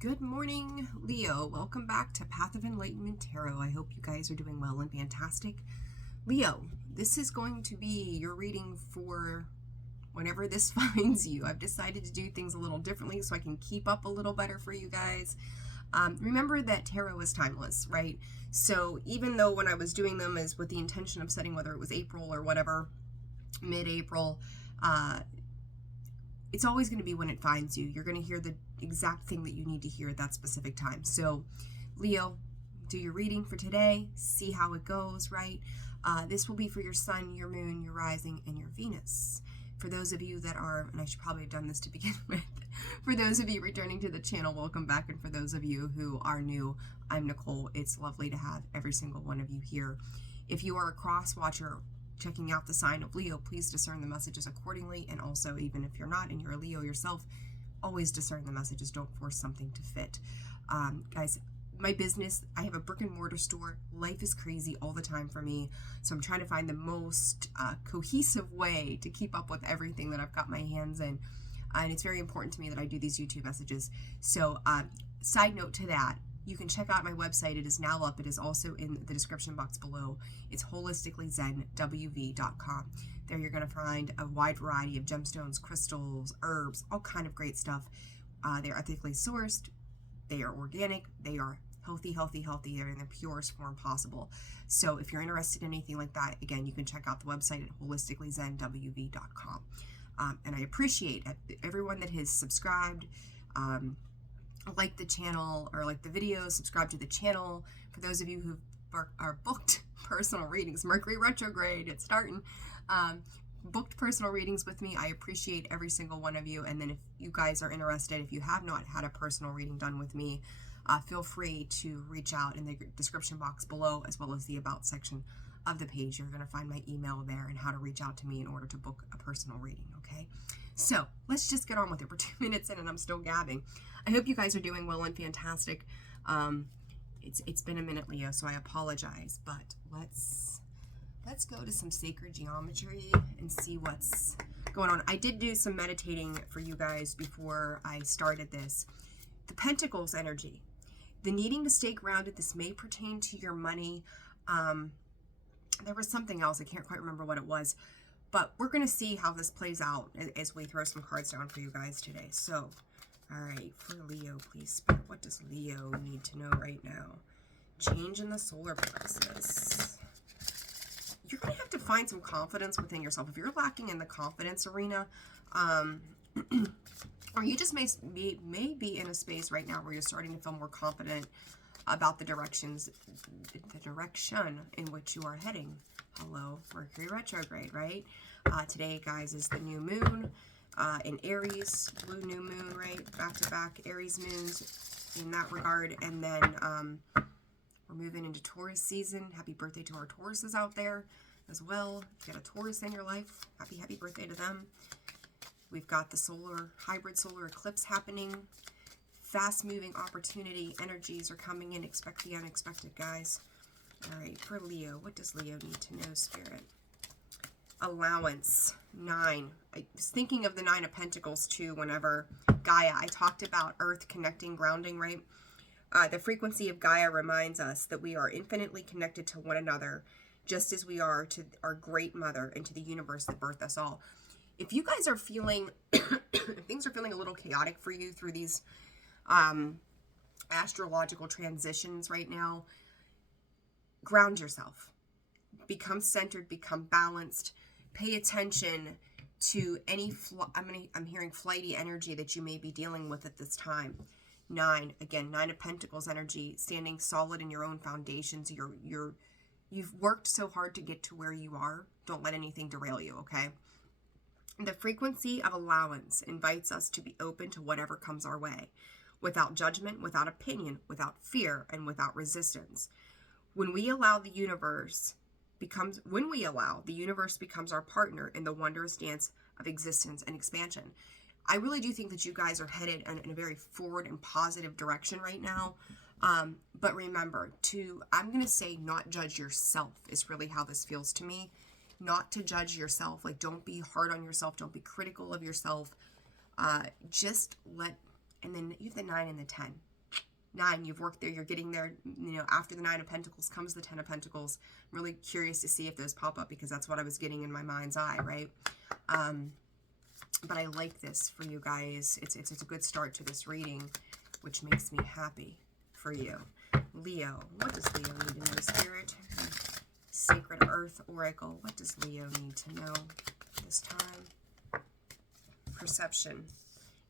Good morning, Leo. Welcome back to Path of Enlightenment Tarot. I hope you guys are doing well and fantastic. Leo, this is going to be your reading for whenever this finds you. I've decided to do things a little differently so I can keep up a little better for you guys. Remember that tarot is timeless, right? So even though when I was doing them is with the intention of setting whether it was April or whatever, mid-April, it's always going to be when it finds you. You're going to hear the exact thing that you need to hear at that specific time. So, Leo, do your reading for today. See how it goes, right? This will be for your sun, your moon, your rising, and your Venus. For those of you that are, and I should probably have done this to begin with, for those of you returning to the channel, welcome back. And for those of you who are new, I'm Nicole. It's lovely to have every single one of you here. If you are a cross watcher, checking out the sign of Leo, please discern the messages accordingly. And also, even if you're not and you're a Leo yourself, always discern the messages. Don't force something to fit. Guys, my business, I have a brick and mortar store. Life is crazy all the time for me. So I'm trying to find the most cohesive way to keep up with everything that I've got my hands in. And it's very important to me that I do these YouTube messages. So side note to that, you can check out my website. It is now up. It is also in the description box below. It's holisticallyzenwv.com. There you're going to find a wide variety of gemstones, crystals, herbs, all kind of great stuff. They're ethically sourced. They are organic. They are healthy. They're in the purest form possible. So if you're interested in anything like that, again, you can check out the website at holisticallyzenwv.com. And I appreciate everyone that has subscribed, like the channel or like the videos, subscribe to the channel. For those of you who are booked personal readings, Mercury retrograde, it's starting, booked personal readings with me, I appreciate every single one of you. And then if you guys are interested, if you have not had a personal reading done with me, feel free to reach out in the description box below, as well as the about section of the page. You're going to find my email there and how to reach out to me in order to book a personal reading. Okay, so let's just get on with it. We're 2 minutes in and I'm still gabbing. I hope you guys are doing well and fantastic. It's been a minute, Leo, so I apologize, but let's go to some sacred geometry and see what's going on. I did do some meditating for you guys before I started this. The Pentacles energy, the needing to stay grounded. This may pertain to your money. There was something else. I can't quite remember what it was, but we're going to see how this plays out as we throw some cards down for you guys today. So, all right, for Leo, please, Spirit, what does Leo need to know right now? Change in the solar plexus. You're going to have to find some confidence within yourself. If you're lacking in the confidence arena, or you just may be in a space right now where you're starting to feel more confident about the direction in which you are heading. Hello, Mercury retrograde, right? Today, guys, is the new moon. In Aries, blue new moon, right? Back-to-back Aries moons in that regard. And then we're moving into Taurus season. Happy birthday to our Tauruses out there as well. If you got a Taurus in your life, happy birthday to them. We've got the hybrid solar eclipse happening. Fast-moving opportunity energies are coming in. Expect the unexpected, guys. All right, for Leo, what does Leo need to know, Spirit? Allowance, 9. I was thinking of the 9 of Pentacles too whenever Gaia, I talked about earth connecting, grounding, right? The frequency of Gaia reminds us that we are infinitely connected to one another, just as we are to our great mother and to the universe that birthed us all. If you guys are feeling, things are feeling a little chaotic for you through these astrological transitions right now, ground yourself. Become centered, become balanced. Pay attention to any, I'm hearing flighty energy that you may be dealing with at this time. 9, again, 9 of Pentacles energy, standing solid in your own foundations. You've worked so hard to get to where you are. Don't let anything derail you, okay? The frequency of allowance invites us to be open to whatever comes our way, without judgment, without opinion, without fear, and without resistance. When we allow, the universe becomes our partner in the wondrous dance of existence and expansion. I really do think that you guys are headed in a very forward and positive direction right now. But remember I'm going to say not judge yourself is really how this feels to me. Not to judge yourself. Like, don't be hard on yourself. Don't be critical of yourself. Just let, and then you have the 9 and the 10. 9, you've worked there, you're getting there. You know, after the 9 of Pentacles comes the 10 of Pentacles. I'm really curious to see if those pop up, because that's what I was getting in my mind's eye, right? But I like this for you guys. It's a good start to this reading, which makes me happy for you. Leo, what does Leo need to know, Spirit? Sacred Earth Oracle, what does Leo need to know this time? Perception.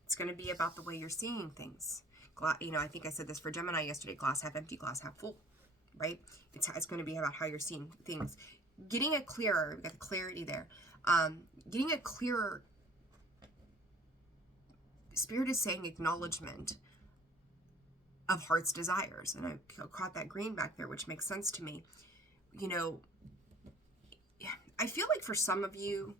It's going to be about the way you're seeing things. You know, I think I said this for Gemini yesterday, glass half empty, glass half full, right? It's going to be about how you're seeing things. Getting a clearer, we got the clarity there. Getting a clearer, Spirit is saying acknowledgement of heart's desires. And I caught that green back there, which makes sense to me. You know, I feel like for some of you,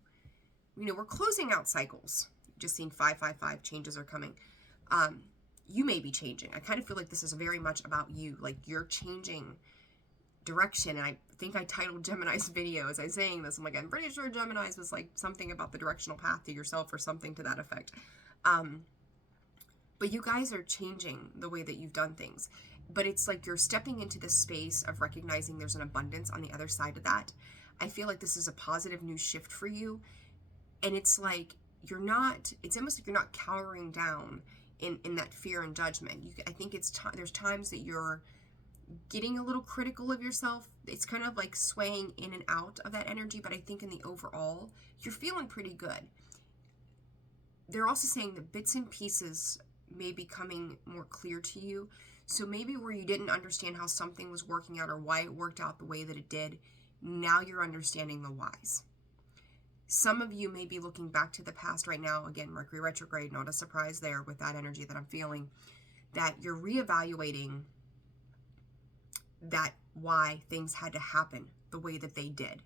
you know, we're closing out cycles. Just seen 555, changes are coming. You may be changing. I kind of feel like this is very much about you. Like you're changing direction. And I think I titled Gemini's video as I was saying this. I'm like, I'm pretty sure Gemini's was like something about the directional path to yourself or something to that effect. But you guys are changing the way that you've done things. But it's like you're stepping into this space of recognizing there's an abundance on the other side of that. I feel like this is a positive new shift for you. And it's like you're not, it's almost like you're not cowering down in that fear and judgment. I think there's times that you're getting a little critical of yourself. It's kind of like swaying in and out of that energy. But I think in the overall, you're feeling pretty good. They're also saying that bits and pieces may be coming more clear to you. So maybe where you didn't understand how something was working out or why it worked out the way that it did, now you're understanding the whys. Some of you may be looking back to the past right now. Again, Mercury retrograde, not a surprise there with that energy that I'm feeling, that you're reevaluating that why things had to happen the way that they did.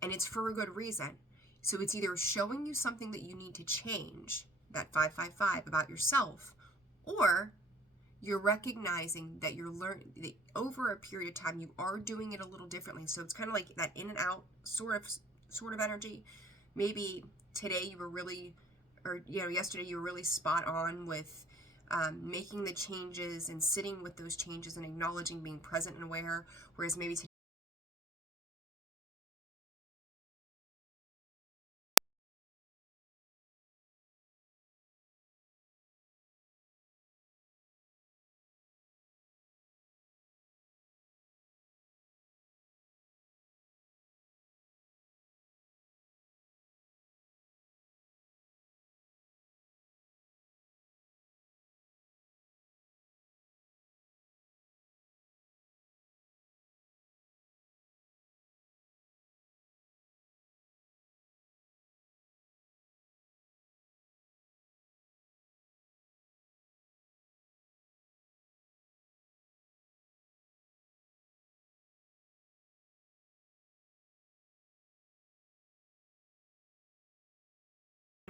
And it's for a good reason. So it's either showing you something that you need to change, that 555 about yourself, or you're recognizing that you're learning that over a period of time you are doing it a little differently. So it's kind of like that in and out sort of energy. Maybe today you were really, or you know, yesterday you were really spot on with making the changes and sitting with those changes and acknowledging, being present and aware. Whereas maybe today,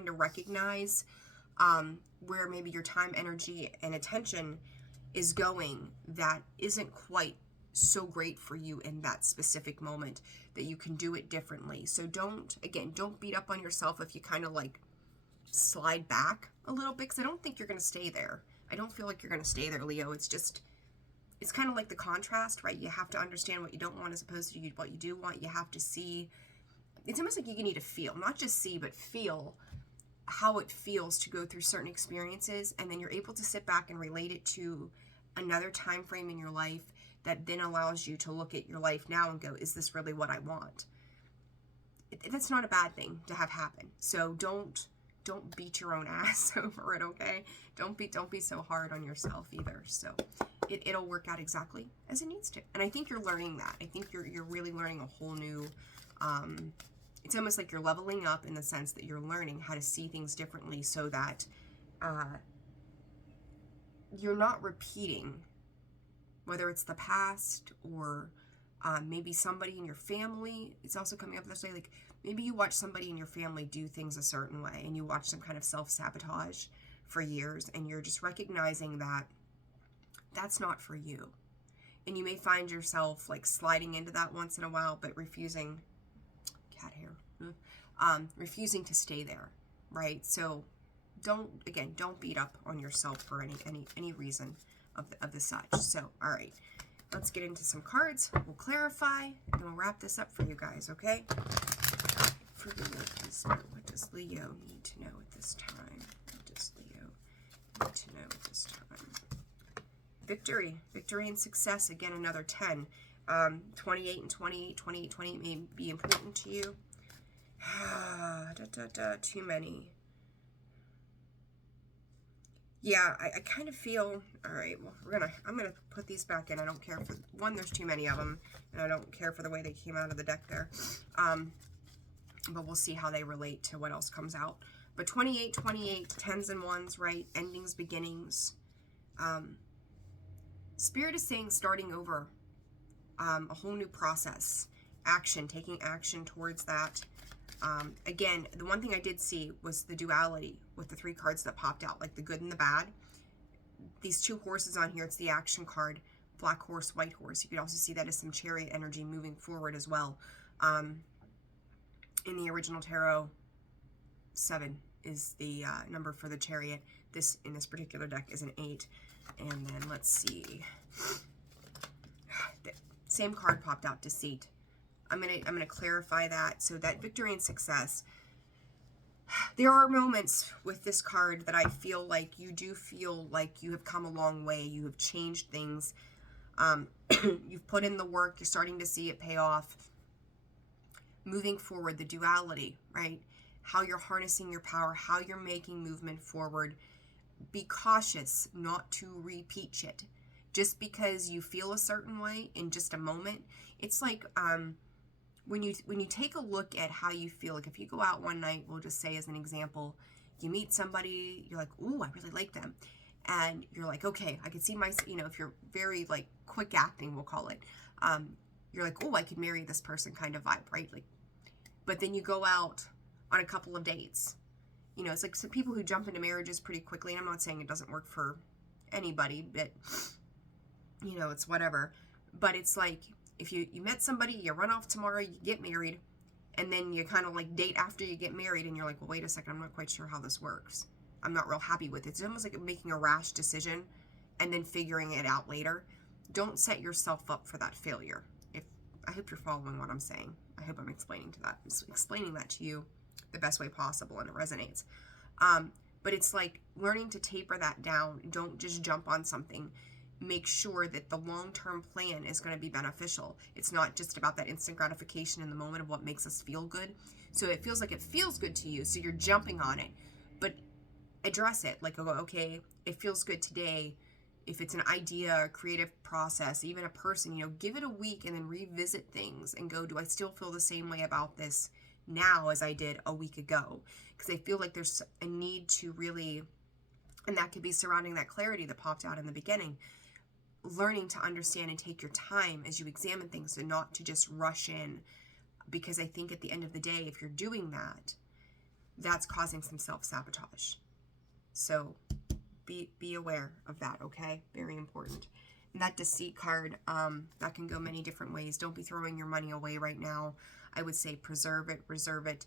to recognize where maybe your time, energy, and attention is going that isn't quite so great for you in that specific moment, that you can do it differently. So don't beat up on yourself if you kind of like slide back a little bit, because I don't think you're going to stay there. I don't feel like you're going to stay there, Leo. It's kind of like the contrast, right? You have to understand what you don't want as opposed to what you do want. You have to see. It's almost like you need to feel, not just see, but feel how it feels to go through certain experiences, and then you're able to sit back and relate it to another time frame in your life that then allows you to look at your life now and go, is this really what I want? That's not a bad thing to have happen. So don't beat your own ass over it, okay? Don't be so hard on yourself either. So it'll work out exactly as it needs to. And I think you're learning that. I think you're really learning a whole new it's almost like you're leveling up in the sense that you're learning how to see things differently, so that you're not repeating, whether it's the past or maybe somebody in your family. It's also coming up this way, like maybe you watch somebody in your family do things a certain way and you watch them kind of self-sabotage for years, and you're just recognizing that that's not for you. And you may find yourself like sliding into that once in a while, but refusing refusing to stay there, right? So don't beat up on yourself for any reason. of the such. So, all right, let's get into some cards. We'll clarify, and we'll wrap this up for you guys, okay? For Leo, what does Leo need to know at this time? What does Leo need to know at this time? Victory and success. Again, another 10. 28 and 28, 28, 28 may be important to you. Too many. Yeah, I kind of feel, all right, well, I'm gonna put these back in. I don't care for, one, there's too many of them, and I don't care for the way they came out of the deck there. But we'll see how they relate to what else comes out. But 28, 28, 10s and 1s, right? Endings, beginnings. Spirit is saying starting over, a whole new process, action, taking action towards that. Again, the one thing I did see was the duality with the 3 cards that popped out, like the good and the bad. These 2 horses on here, it's the action card, black horse, white horse. You could also see that as some chariot energy moving forward as well. In the original tarot, 7 is the number for the chariot. This, in this particular deck, is an 8. And then let's see. The same card popped out, deceit. I'm gonna clarify that. So that victory and success. There are moments with this card that I feel like you do feel like you have come a long way. You have changed things. You've put in the work. You're starting to see it pay off. Moving forward, the duality, right? How you're harnessing your power, how you're making movement forward. Be cautious not to repeat it. Just because you feel a certain way in just a moment. It's like when you take a look at how you feel, like if you go out one night, we'll just say as an example, you meet somebody, you're like, ooh, I really like them. And you're like, okay, I could see my, if you're very like quick acting, we'll call it, you're like, oh, I could marry this person kind of vibe, right? Like, but then you go out on a couple of dates. It's like some people who jump into marriages pretty quickly. And I'm not saying it doesn't work for anybody, but it's whatever. But it's like, if you met somebody, you run off tomorrow, you get married, and then you kind of like date after you get married, and you're like, well, wait a second, I'm not quite sure how this works. I'm not real happy with it. It's almost like making a rash decision and then figuring it out later. Don't set yourself up for that failure. I hope you're following what I'm saying. I hope I'm explaining that to you the best way possible, and it resonates. But it's like learning to taper that down. Don't just jump on something. Make sure that the long-term plan is going to be beneficial. It's not just about that instant gratification in the moment of what makes us feel good. So it feels like it feels good to you, so you're jumping on it. But address it. Like, okay, it feels good today. If it's an idea, a creative process, even a person, give it a week and then revisit things and go, do I still feel the same way about this now as I did a week ago? Because I feel like there's a need to really, and that could be surrounding that clarity that popped out in the beginning, learning to understand and take your time as you examine things and not to just rush in. Because I think at the end of the day, if you're doing that, that's causing some self-sabotage. So be aware of that, okay? Very important. And that deceit card, that can go many different ways. Don't be throwing your money away right now. I would say preserve it, reserve it.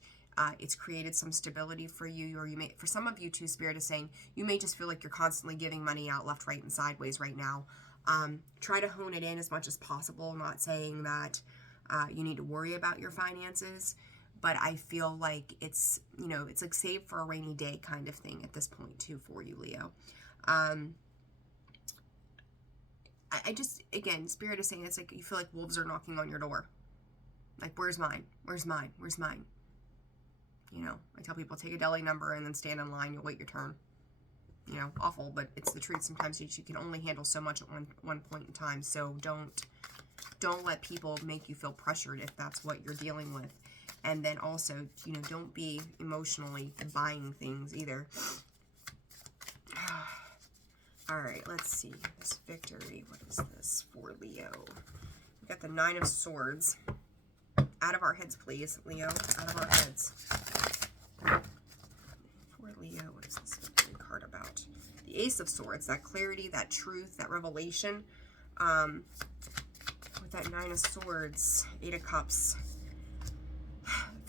It's created some stability for you, or you may, for some of you too, Spirit is saying, you may just feel like you're constantly giving money out left, right, and sideways right now. Try to hone it in as much as possible. I'm not saying that you need to worry about your finances, but I feel like it's, it's like save for a rainy day kind of thing at this point too for you, Leo. I just, again, Spirit is saying it's like you feel like wolves are knocking on your door. Like, where's mine? Where's mine? Where's mine? I tell people, take a deli number and then stand in line. You'll wait your turn. Awful, but it's the truth. Sometimes you can only handle so much at one point in time. So don't let people make you feel pressured if that's what you're dealing with. And then also, don't be emotionally buying things either. All right, let's see. This victory, what is this for Leo? We got the 9 of Swords. Out of our heads, please, Leo. Out of our heads. For Leo, what is this victory card about? The Ace of Swords, that clarity, that truth, that revelation. With that 9 of Swords, 8 of Cups.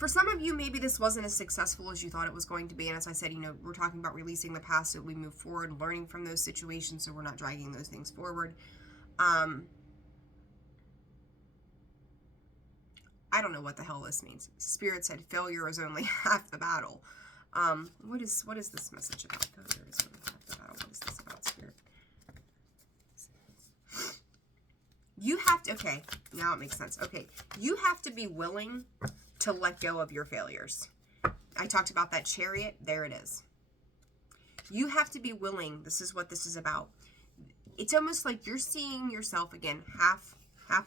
For some of you, maybe this wasn't as successful as you thought it was going to be. And as I said, you know, we're talking about releasing the past so we move forward, learning from those situations so we're not dragging those things forward. I don't know what the hell this means. Spirit said failure is only half the battle. What is this message about? Failure is only half the battle. What is this about, Spirit? You have to, okay, now it makes sense. Okay, you have to be willing to let go of your failures. I talked about that Chariot. There it is. You have to be willing. This is what this is about. It's almost like you're seeing yourself, again, half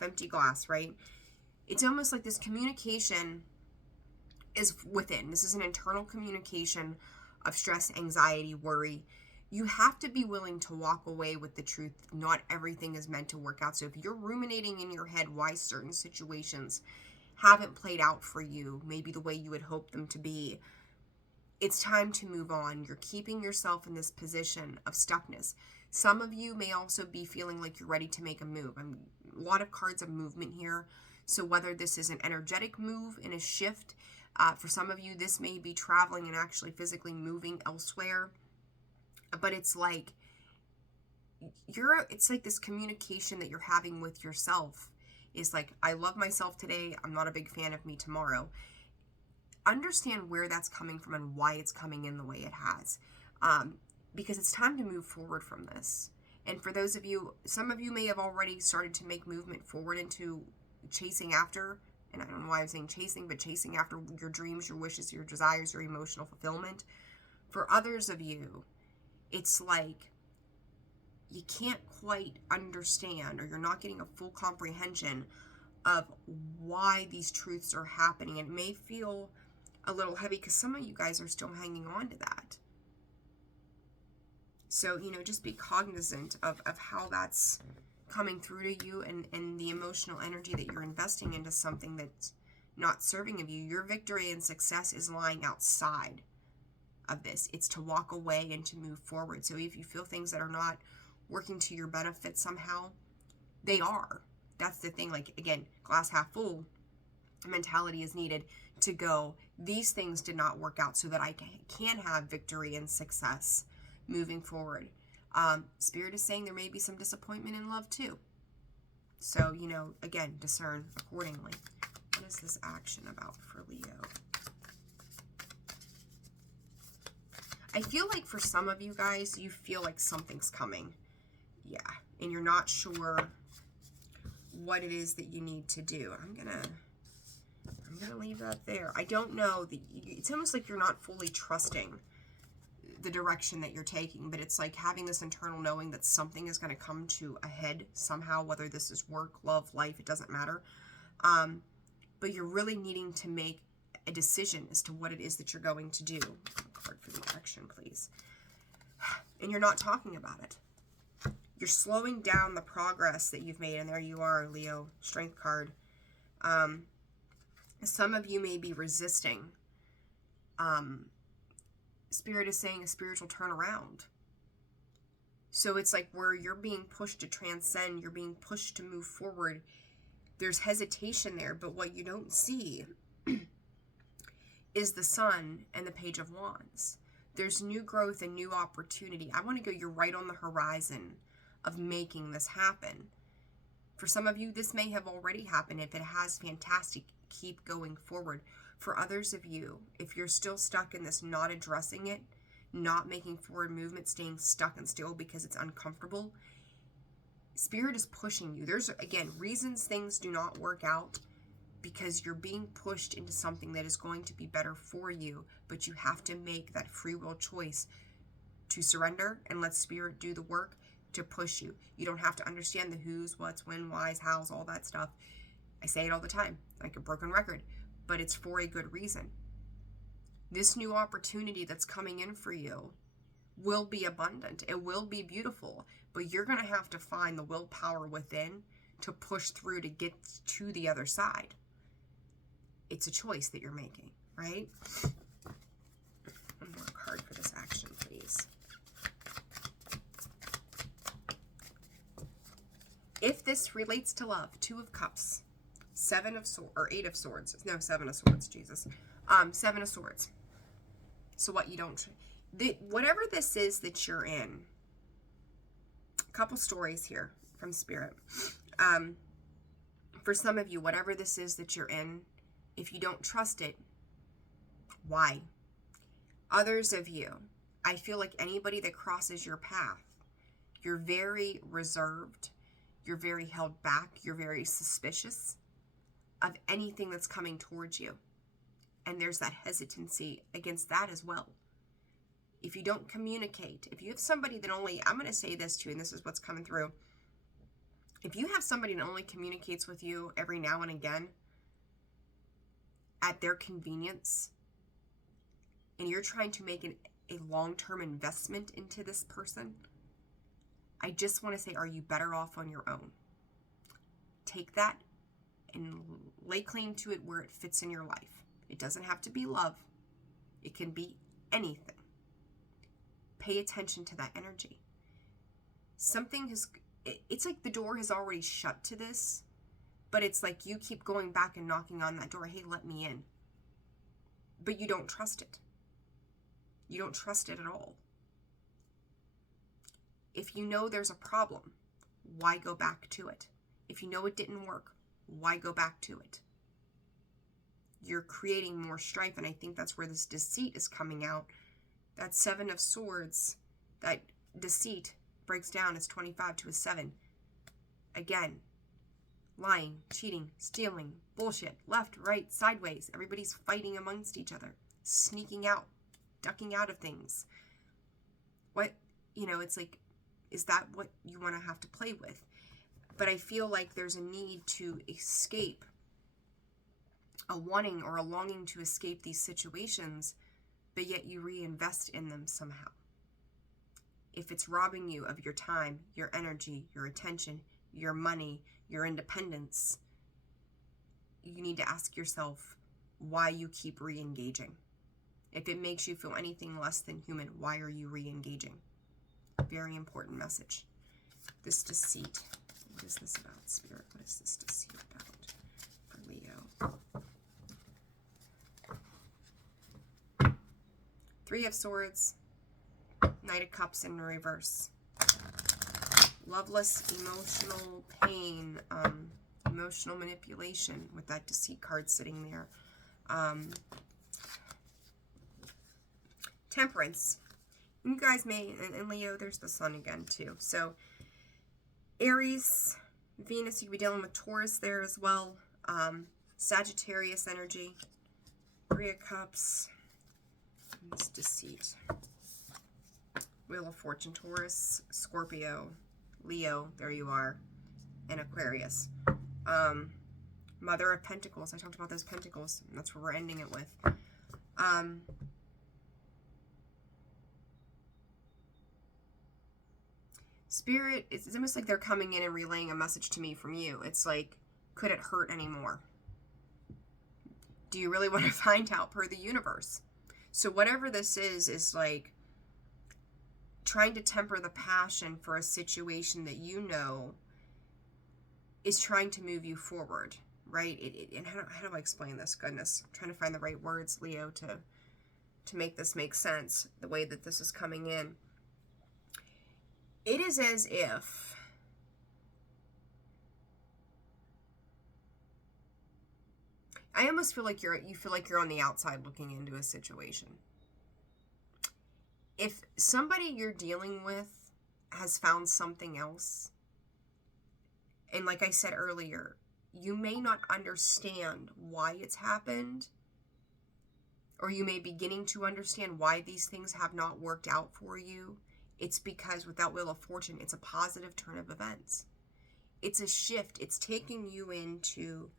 empty glass, right? It's almost like this communication is within. This is an internal communication of stress, anxiety, worry. You have to be willing to walk away with the truth. Not everything is meant to work out. So if you're ruminating in your head why certain situations haven't played out for you, maybe the way you would hope them to be, it's time to move on. You're keeping yourself in this position of stuckness. Some of you may also be feeling like you're ready to make a move. A lot of cards of movement here. So whether this is an energetic move and a shift, for some of you, this may be traveling and actually physically moving elsewhere. But it's like it's like this communication that you're having with yourself is like, I love myself today. I'm not a big fan of me tomorrow. Understand where that's coming from and why it's coming in the way it has. Because it's time to move forward from this. And for those of you, some of you may have already started to make movement forward into chasing after, and I don't know why I'm saying chasing, but chasing after your dreams, your wishes, your desires, your emotional fulfillment. For others of you, it's like you can't quite understand, or you're not getting a full comprehension of why these truths are happening. It may feel a little heavy because some of you guys are still hanging on to that. So, you know, just be cognizant of how that's coming through to you and the emotional energy that you're investing into something that's not serving of you. Your victory and success is lying outside of this. It's to walk away and to move forward. So if you feel things that are not working to your benefit somehow, they are. That's the thing. Like, again, glass half full mentality is needed to go, these things did not work out so that I can have victory and success moving forward. Spirit is saying there may be some disappointment in love too. So, you know, again, discern accordingly. What is this action about for Leo? I feel like for some of you guys, you feel like something's coming. Yeah. And you're not sure what it is that you need to do. I'm gonna leave that there. I don't know. It's almost like you're not fully trusting the direction that you're taking, but it's like having this internal knowing that something is going to come to a head somehow, whether this is work, love, life, it doesn't matter. But you're really needing to make a decision as to what it is that you're going to do. A card for the action, please. And you're not talking about it. You're slowing down the progress that you've made, and there you are, Leo, Strength card. Some of you may be resisting. Spirit is saying a spiritual turnaround. So it's like where you're being pushed to transcend, you're being pushed to move forward. There's hesitation there, but what you don't see is the Sun and the Page of Wands. There's new growth and new opportunity. I want to go, you're right on the horizon of making this happen. For some of you, this may have already happened. If it has, fantastic. Keep going forward. For others of you, if you're still stuck in this, not addressing it, not making forward movement, staying stuck and still because it's uncomfortable, Spirit is pushing you. There's, again, reasons things do not work out because you're being pushed into something that is going to be better for you, but you have to make that free will choice to surrender and let Spirit do the work to push you. You don't have to understand the who's, what's, when, why's, how's, all that stuff. I say it all the time, like a broken record, but it's for a good reason. This new opportunity that's coming in for you will be abundant. It will be beautiful, but you're going to have to find the willpower within to push through to get to the other side. It's a choice that you're making, right? One more card for this action, please. If this relates to love, Two of Cups. Seven of Swords, or Eight of Swords. No, Seven of Swords, Jesus. Seven of Swords. So what you don't, whatever this is that you're in, a couple stories here from Spirit. For some of you, whatever this is that you're in, if you don't trust it, why? Others of you, I feel like anybody that crosses your path, you're very reserved, you're very held back, you're very suspicious of anything that's coming towards you. And there's that hesitancy against that as well. If you don't communicate, if you have somebody that only, I'm going to say this too, and this is what's coming through. If you have somebody that only communicates with you every now and again at their convenience, and you're trying to make a long-term investment into this person, I just want to say, are you better off on your own? Take that and lay claim to it where it fits in your life. It doesn't have to be love. It can be anything. Pay attention to that energy. It's like the door has already shut to this, but it's like you keep going back and knocking on that door. Hey, let me in. But you don't trust it. You don't trust it at all. If you know there's a problem, why go back to it? If you know it didn't work, why go back to it? You're creating more strife, and I think that's where this deceit is coming out. That Seven of Swords, that deceit breaks down as 25 to a 7. Again, lying, cheating, stealing, bullshit, left, right, sideways. Everybody's fighting amongst each other, sneaking out, ducking out of things. What, it's like, is that what you want to have to play with? But I feel like there's a need to escape, a wanting or a longing to escape these situations, but yet you reinvest in them somehow. If it's robbing you of your time, your energy, your attention, your money, your independence, you need to ask yourself why you keep re-engaging. If it makes you feel anything less than human, why are you re-engaging? Very important message. This deceit. What is this about, Spirit? What is this deceit about for Leo? Three of Swords, Knight of Cups in reverse. Loveless, emotional pain, emotional manipulation with that deceit card sitting there. Temperance. You guys may, and Leo, there's the sun again too. So Aries, Venus, you could be dealing with Taurus there as well. Sagittarius energy. Three of Cups. This deceit. Wheel of Fortune, Taurus, Scorpio, Leo, there you are, and Aquarius. Mother of Pentacles. I talked about those Pentacles. And that's where we're ending it with. Spirit, it's almost like they're coming in and relaying a message to me from you. It's like, could it hurt anymore? Do you really want to find out per the universe? So whatever this is like trying to temper the passion for a situation that you know is trying to move you forward, right? And how do I explain this? Goodness, I'm trying to find the right words, Leo, to make this make sense, the way that this is coming in. It is as if I almost feel like you feel like you're on the outside looking into a situation. If somebody you're dealing with has found something else, and like I said earlier, you may not understand why it's happened, or you may be beginning to understand why these things have not worked out for you. It's because with that Wheel of Fortune, it's a positive turn of events. It's a shift. It's taking you into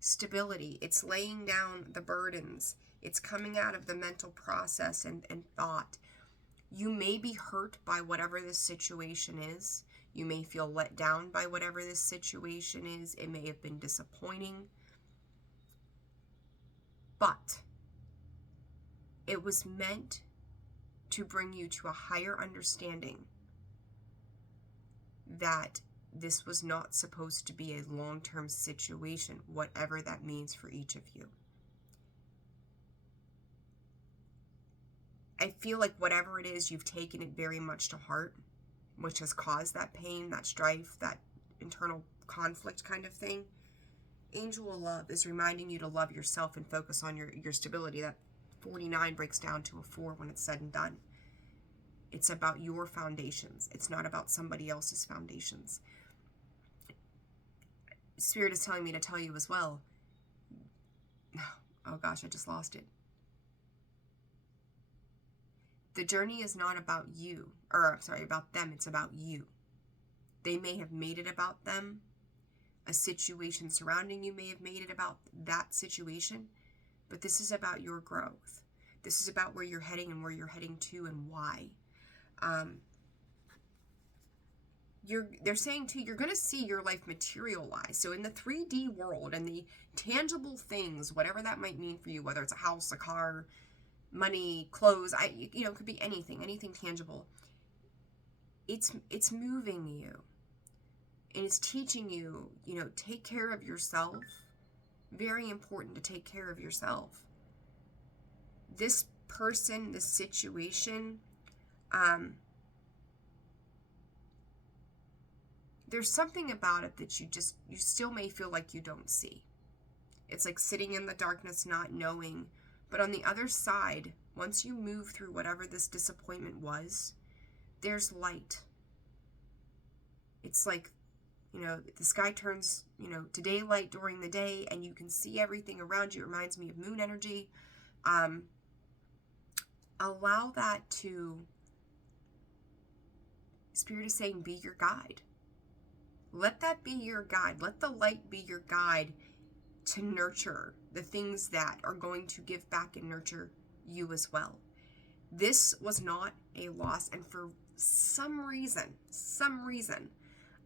stability. It's laying down the burdens. It's coming out of the mental process and thought. You may be hurt by whatever this situation is. You may feel let down by whatever this situation is. It may have been disappointing. But it was meant to bring you to a higher understanding that this was not supposed to be a long-term situation, whatever that means for each of you. I feel like whatever it is, you've taken it very much to heart, which has caused that pain, that strife, that internal conflict kind of thing. Angel of Love is reminding you to love yourself and focus on your stability. That 49 breaks down to a 4 when it's said and done. It's about your foundations. It's not about somebody else's foundations. Spirit is telling me to tell you as well. Oh gosh, I just lost it. The journey is not about you, or sorry, about them. It's about you. They may have made it about them. A situation surrounding you may have made it about that situation, but this is about your growth. This is about where you're heading and where you're heading to and why. They're saying too, you're going to see your life materialize. So in the 3D world and the tangible things, whatever that might mean for you, whether it's a house, a car, money, clothes, it could be anything tangible. It's moving you. And it's teaching you, take care of yourself. Very important to take care of yourself. This person, this situation, there's something about it that you still may feel like you don't see. It's like sitting in the darkness, not knowing. But on the other side, once you move through whatever this disappointment was, there's light. It's like, the sky turns, to daylight during the day and you can see everything around you. It reminds me of moon energy. Allow that to, Spirit is saying, be your guide. Let that be your guide. Let the light be your guide to nurture the things that are going to give back and nurture you as well. This was not a loss. And for some reason,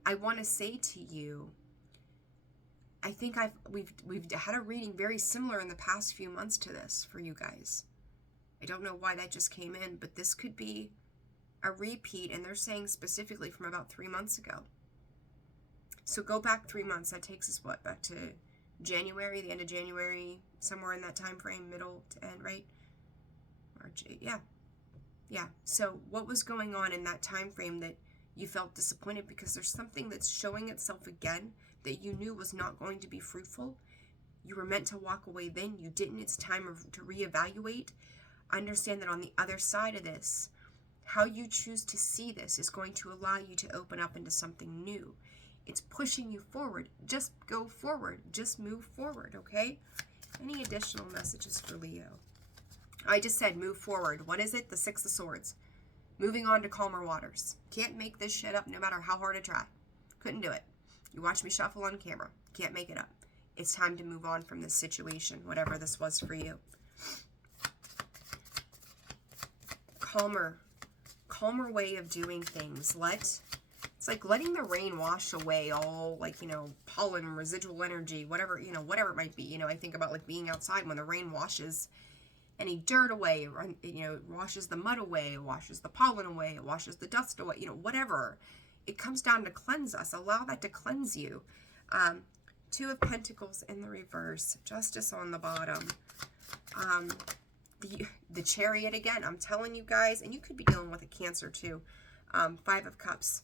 I want to say to you, I think we've had a reading very similar in the past few months to this for you guys. I don't know why that just came in, but this could be a repeat, and they're saying specifically from about 3 months ago. So go back 3 months. That takes us back to January, the end of January, somewhere in that time frame, middle to end, right? March, yeah. So what was going on in that time frame that you felt disappointed? Because there's something that's showing itself again that you knew was not going to be fruitful. You were meant to walk away then. You didn't. It's time to reevaluate. Understand that on the other side of this, how you choose to see this is going to allow you to open up into something new. It's pushing you forward. Just go forward. Just move forward, okay? Any additional messages for Leo? I just said move forward. What is it? The 6 of Swords. Moving on to calmer waters. Can't make this shit up no matter how hard I try. Couldn't do it. You watch me shuffle on camera. Can't make it up. It's time to move on from this situation, whatever this was for you. Calmer way of doing things. It's like letting the rain wash away all, pollen, residual energy, whatever it might be. I think about being outside when the rain washes any dirt away, it washes the mud away, it washes the pollen away, it washes the dust away, whatever. It comes down to cleanse us. Allow that to cleanse you. 2 of Pentacles in the reverse, Justice on the bottom. The Chariot again, I'm telling you guys, and you could be dealing with a Cancer too. 5 of Cups.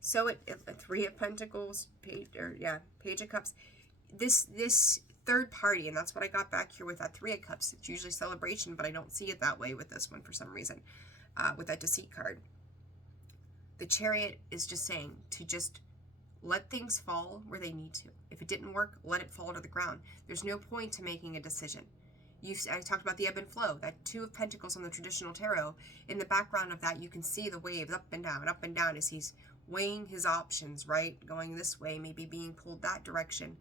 So 3 of Pentacles, Page of Cups. This third party, and that's what I got back here with that 3 of Cups. It's usually celebration, but I don't see it that way with this one for some reason, with that Deceit card. The Chariot is just saying to just let things fall where they need to. If it didn't work, let it fall to the ground. There's no point to making a decision. I talked about the ebb and flow, that 2 of Pentacles on the traditional tarot. In the background of that, you can see the waves up and down as he's weighing his options, right? Going this way, maybe being pulled that direction.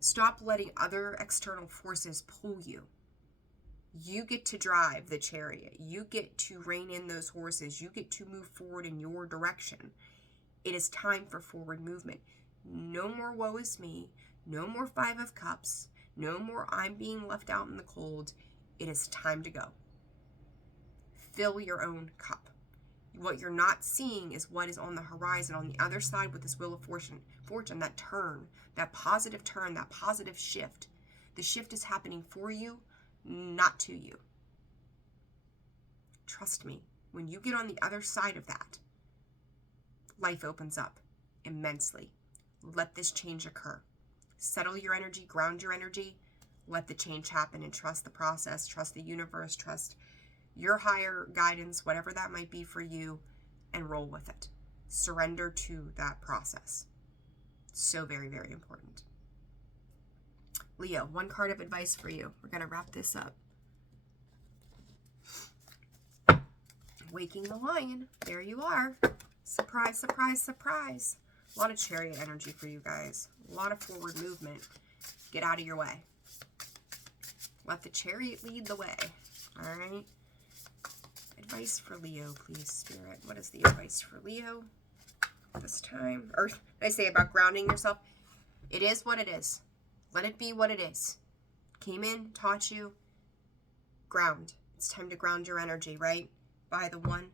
Stop letting other external forces pull you. You get to drive the Chariot. You get to rein in those horses. You get to move forward in your direction. It is time for forward movement. No more woe is me. No more 5 of Cups. No more I'm being left out in the cold. It is time to go. Fill your own cup. What you're not seeing is what is on the horizon, on the other side with this Wheel of Fortune, that turn, that positive turn, that positive shift. The shift is happening for you, not to you. Trust me, when you get on the other side of that, life opens up immensely. Let this change occur. Settle your energy, ground your energy, let the change happen, and trust the process, trust the universe, trust your higher guidance, whatever that might be for you, and roll with it. Surrender to that process. So very, very important. Leo, one card of advice for you. We're going to wrap this up. Waking the Lion. There you are. Surprise, surprise, surprise. A lot of Chariot energy for you guys. A lot of forward movement. Get out of your way. Let the Chariot lead the way. All right. Advice for Leo, please, Spirit. What is the advice for Leo this time? Or did I say about grounding yourself? It is what it is. Let it be what it is. Came in, taught you. Ground. It's time to ground your energy, right? By the one.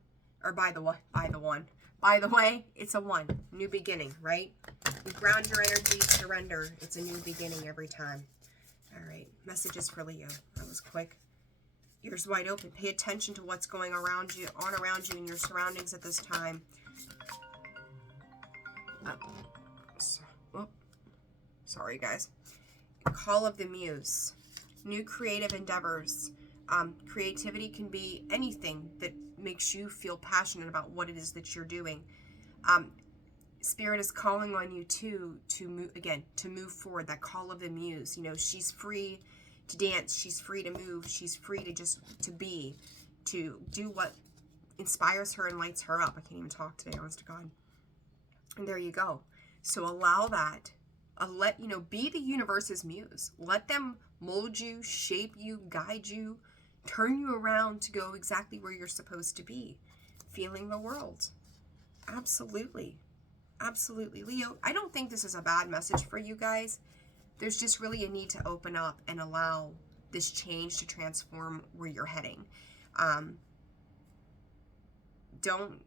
By the way, it's a one. New beginning, right? You ground your energy, surrender. It's a new beginning every time. All right. Messages for Leo. That was quick. Ears wide open. Pay attention to what's going around you in your surroundings at this time. Sorry, guys. Call of the Muse. New creative endeavors. Creativity can be anything that makes you feel passionate about what it is that you're doing. Spirit is calling on you to move forward. That call of the Muse. You know, she's free to dance, she's free to move, she's free to just to be, to do what inspires her and lights her up. I can't even talk today, honest to God. And there you go. So allow that. Be the universe's muse. Let them mold you, shape you, guide you, turn you around to go exactly where you're supposed to be. Feeling the world. Absolutely. Absolutely. Leo, I don't think this is a bad message for you guys. There's just really a need to open up and allow this change to transform where you're heading. Don't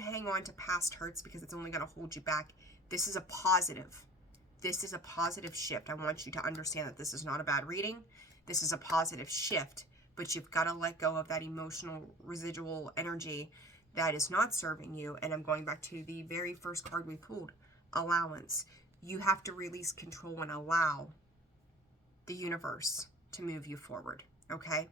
hang on to past hurts because it's only going to hold you back. This is a positive. This is a positive shift. I want you to understand that this is not a bad reading. This is a positive shift, but you've got to let go of that emotional residual energy that is not serving you. And I'm going back to the very first card we pulled, allowance. You have to release control and allow the universe to move you forward, okay?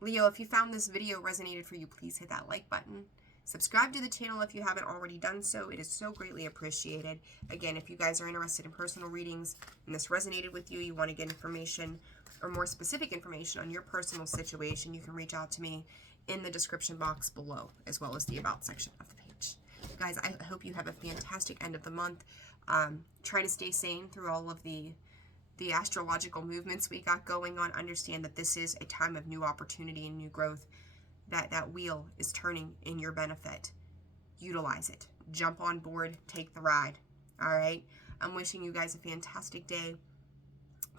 Leo, if you found this video resonated for you, please hit that like button. Subscribe to the channel if you haven't already done so. It is so greatly appreciated. Again, if you guys are interested in personal readings and this resonated with you, you want to get information or more specific information on your personal situation, you can reach out to me in the description box below, as well as the About section of the page. Guys, I hope you have a fantastic end of the month. Try to stay sane through all of the astrological movements we got going on. Understand that this is a time of new opportunity and new growth. That wheel is turning in your benefit. Utilize it. Jump on board. Take the ride. All right? I'm wishing you guys a fantastic day.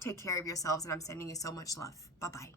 Take care of yourselves, and I'm sending you so much love. Bye-bye.